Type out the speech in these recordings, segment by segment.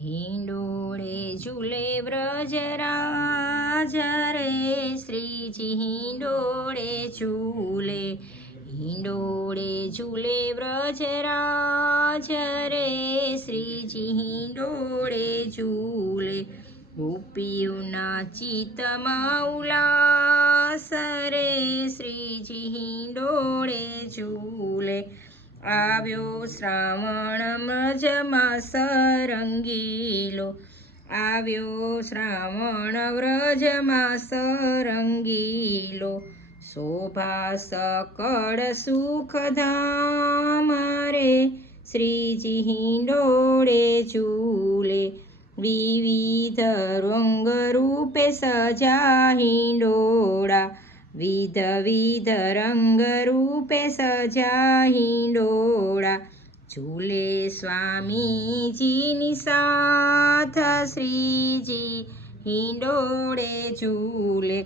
हिंडोळे झूले व्रजराज रे श्रीजी हिंडोळे झूले हिंडोळे झूले व्रजराज रे श्रीजी हिंडोळे झूले गोपीઓના ચિત્તમાં ઉલ્લાસ રે શ્રીજી હિંડોળે ઝૂલે આવ્યો શ્રાવણ મજ માસ રંગીલો આવ્યો શ્રાવણ વ્રજ માસ રંગીલો શોભા સકળ સુખધામ રે શ્રીજી હિંડોળે ઝૂલે વિવિધ રંગ રૂપે સજા હિંડોળા વિધ રંગ રૂપે સજા હિંડોળા ઝૂલે સ્વામીજીની સાથ શ્રીજી હિંડોળે ઝૂલે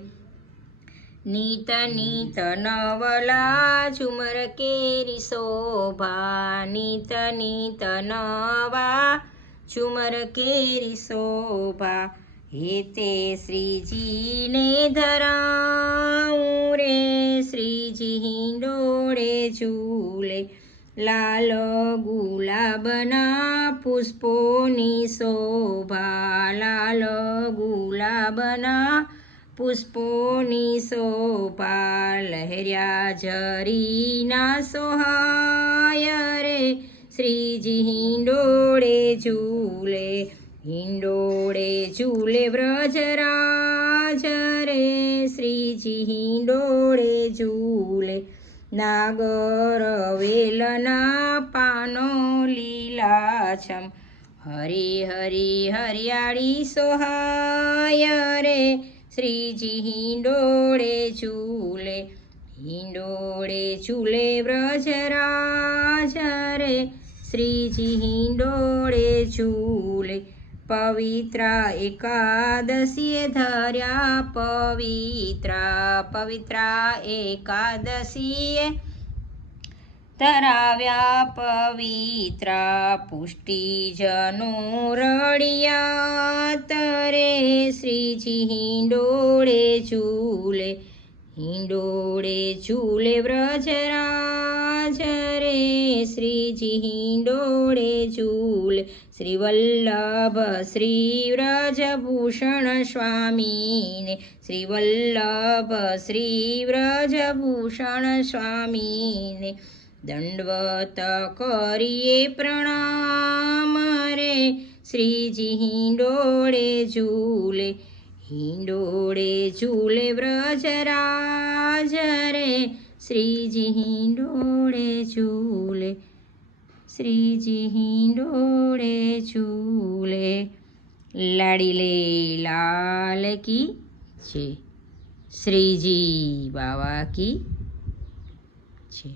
નીત નીત નવલા ઝુમર કેરી શોભા નીત નીત નવા ઝુમર કેરી શોભા હેતે શ્રીજીને ધરાવું રે શ્રીજી હિંડોળે ઝૂલે લાલ ગુલાબના પુષ્પોની શોભા લાલ ગુલાબના પુષ્પોની શોભા લહેર્યા ઝરીના સોહાય રે શ્રીજી હિંડોળે ઝૂલે હિંડોળે ઝૂલે વ્રજરાજ રે શ્રીજી હિંડોળે ઝૂલે નાગર વેલના પાનો લીલાછમ હરી હરી હરિયાળી સોહાય રે શ્રીજી હિંડોળે ઝૂલે હિંડોળે ઝૂલે વ્રજરાજ રે શ્રીજી હિંડોળે ઝૂલે પવિત્રા એકાદશીએ ધર્યા પવિત્રા એકાદશીએ ધરાવ્યા પવિત્રા પુષ્ટિજનો રળિયાત રે શ્રીજી હિંડોળે ઝૂલે હિંડોળે ઝૂલે વ્રજરાજ રે શ્રીજી હિંડોળે ઝૂલે શ્રી વલ્લભ શ્રી વ્રજભૂષણ સ્વામીને શ્રી વલ્લભ શ્રી વ્રજભૂષણ સ્વામીને દંડવત કરીએ પ્રણામ રે શ્રીજી હિંડોળે ઝૂલે હિંડોળે ઝૂલે વ્રજરાજ રે શ્રીજી હિંડોળે ઝૂલે શ્રીજી હિંડોળે ઝૂલે લાડીલે લાલ કી છે શ્રીજી બાવા કી છે।